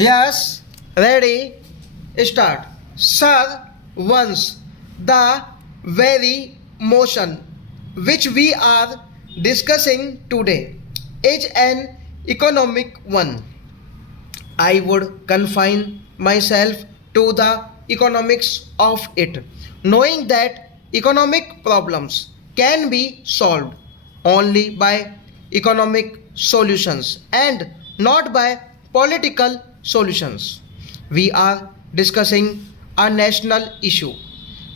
Yes, ready, start. Sir, once the very motion which we are discussing today is an economic one. I would confine myself to the economics of it, knowing that economic problems can be solved only by economic solutions and not by political solutions. We are discussing a national issue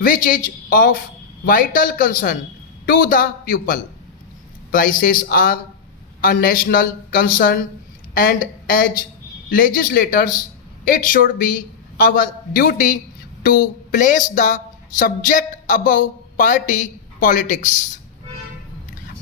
which is of vital concern to the people. Prices are a national concern, and as legislators, it should be our duty to place the subject above party politics.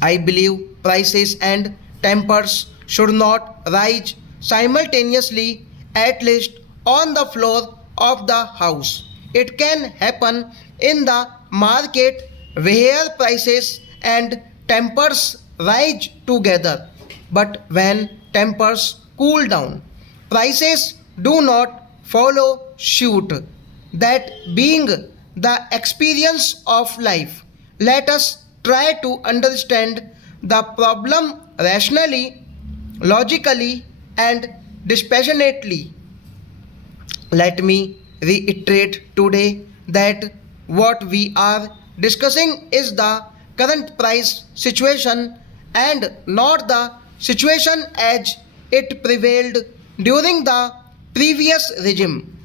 I believe prices and tempers should not rise simultaneously, at least on the floor of the house. It can happen in the market where prices and tempers rise together. But when tempers cool down, prices do not follow suit. That being the experience of life, let us try to understand the problem rationally, logically, and dispassionately. Let me reiterate today that what we are discussing is the current price situation and not the situation as it prevailed during the previous regime.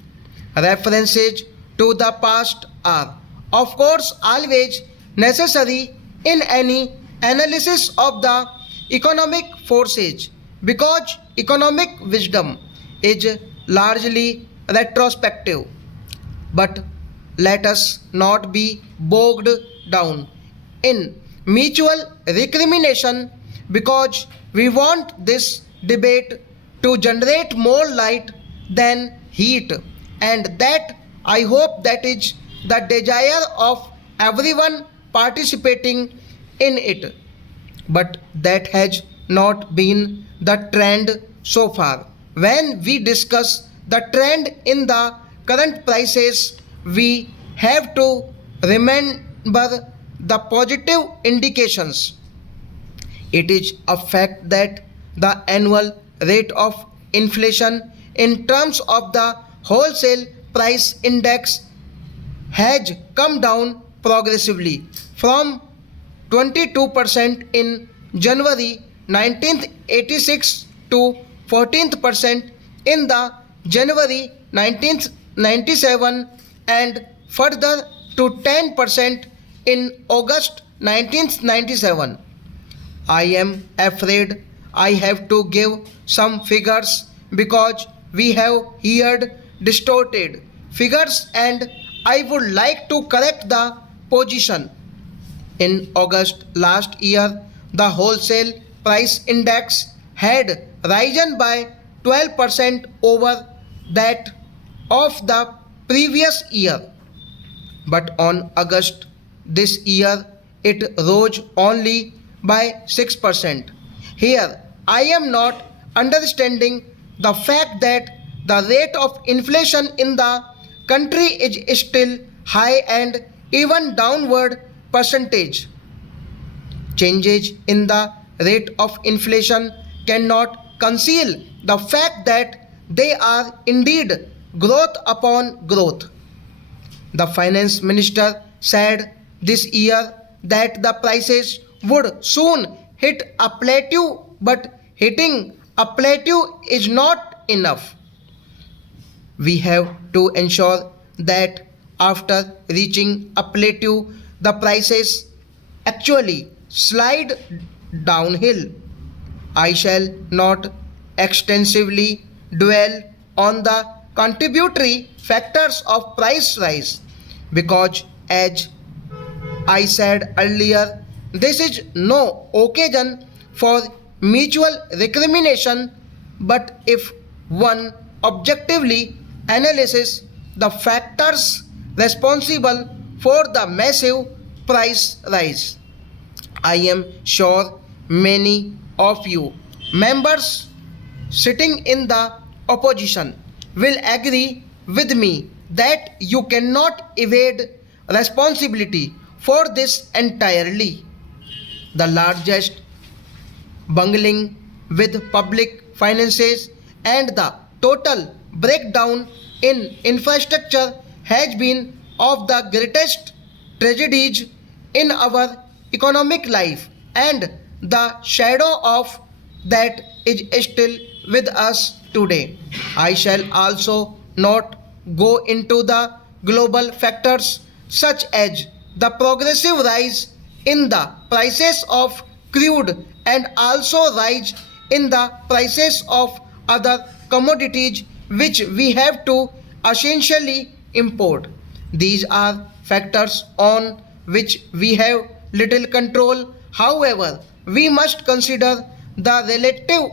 References to the past are, of course, always necessary in any analysis of the economic forces because economic wisdom is largely retrospective. But let us not be bogged down in mutual recrimination because we want this debate to generate more light than heat, and that I hope that is the desire of everyone participating in it. But that has not been the trend so far. When we discuss the trend in the current prices, we have to remember the positive indications. It is a fact that the annual rate of inflation in terms of the wholesale price index has come down progressively from 22% in January 1986 to 14% in the January 1997 and further to 10% in August 1997. I am afraid I have to give some figures because we have heard distorted figures and I would like to correct the position. In August last year, the wholesale price index had risen by 12% over that of the previous year. But on August this year, it rose only by 6%. Here, I am not understanding the fact that the rate of inflation in the country is still high and even downward percentage. Changes in the rate of inflation cannot conceal the fact that they are indeed growth upon growth. The finance minister said this year that the prices would soon hit a plateau, but hitting a plateau is not enough. We have to ensure that after reaching a plateau, the prices actually slide downhill. I shall not extensively dwell on the contributory factors of price rise because, as I said earlier, this is no occasion for mutual recrimination, but if one objectively analyzes the factors responsible for the massive price rise, I am sure many of you members sitting in the opposition will agree with me that you cannot evade responsibility for this entirely. The largest bungling with public finances and the total breakdown in infrastructure has been of the greatest tragedies in our economic life, and the shadow of that is still with us today. I shall also not go into the global factors such as the progressive rise in the prices of crude and also rise in the prices of other commodities which we have to essentially import. These are factors on which we have little control. However, we must consider the relative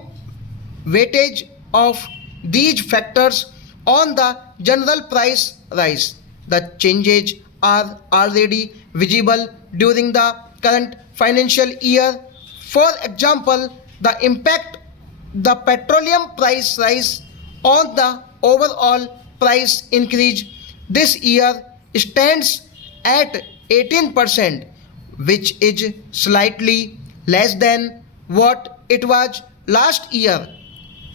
weightage of these factors on the general price rise. The changes are already visible during the current financial year. For example, the impact the petroleum price rise on the overall price increase this year stands at 18%, which is slightly less than what it was last year.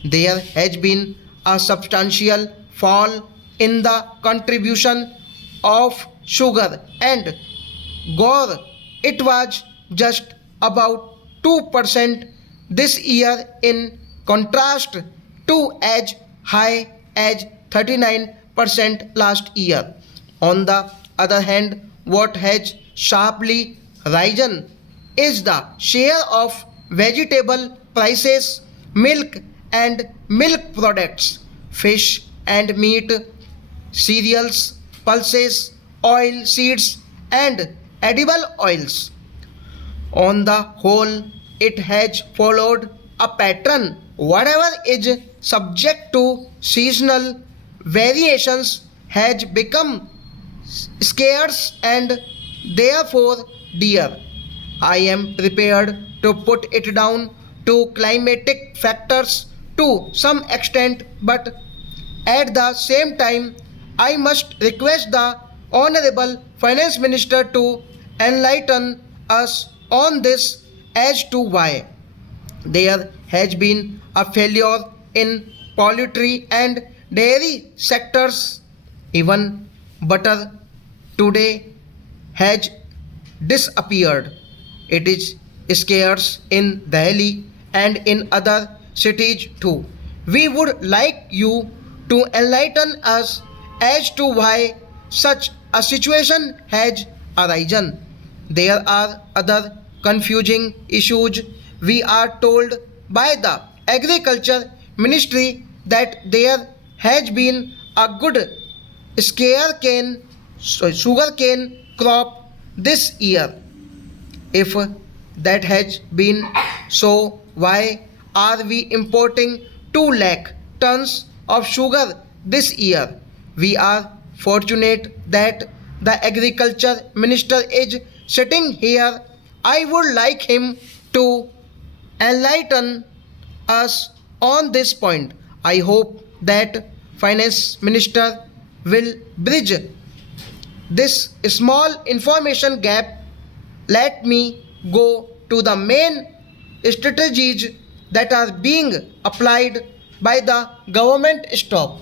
There has been a substantial fall in the contribution of sugar and gore. It was just about 2% this year in contrast to as high as 39% last year. On the other hand, what has sharply risen is the share of vegetable prices, milk and milk products, fish and meat, cereals, pulses, oil seeds, and edible oils. On the whole, it has followed a pattern. Whatever is subject to seasonal variations has become scarce and therefore dear. I am prepared to put it down to climatic factors to some extent, but at the same time, I must request the Honorable Finance Minister to enlighten us on this as to why there has been a failure in poultry and dairy sectors. Even butter today has disappeared. It is scarce in Delhi and in other cities too. We would like you to enlighten us as to why such a situation has arisen. There are other confusing issues. We are told by the Agriculture Ministry that there has been a good sugar cane crop this year. If that has been so, why are we importing 2 lakh tons of sugar this year? We are fortunate that the agriculture minister is sitting here. I would like him to enlighten us on this point. I hope that finance minister will bridge this small information gap. Let me go to the main strategies that are being applied by the government. Stop.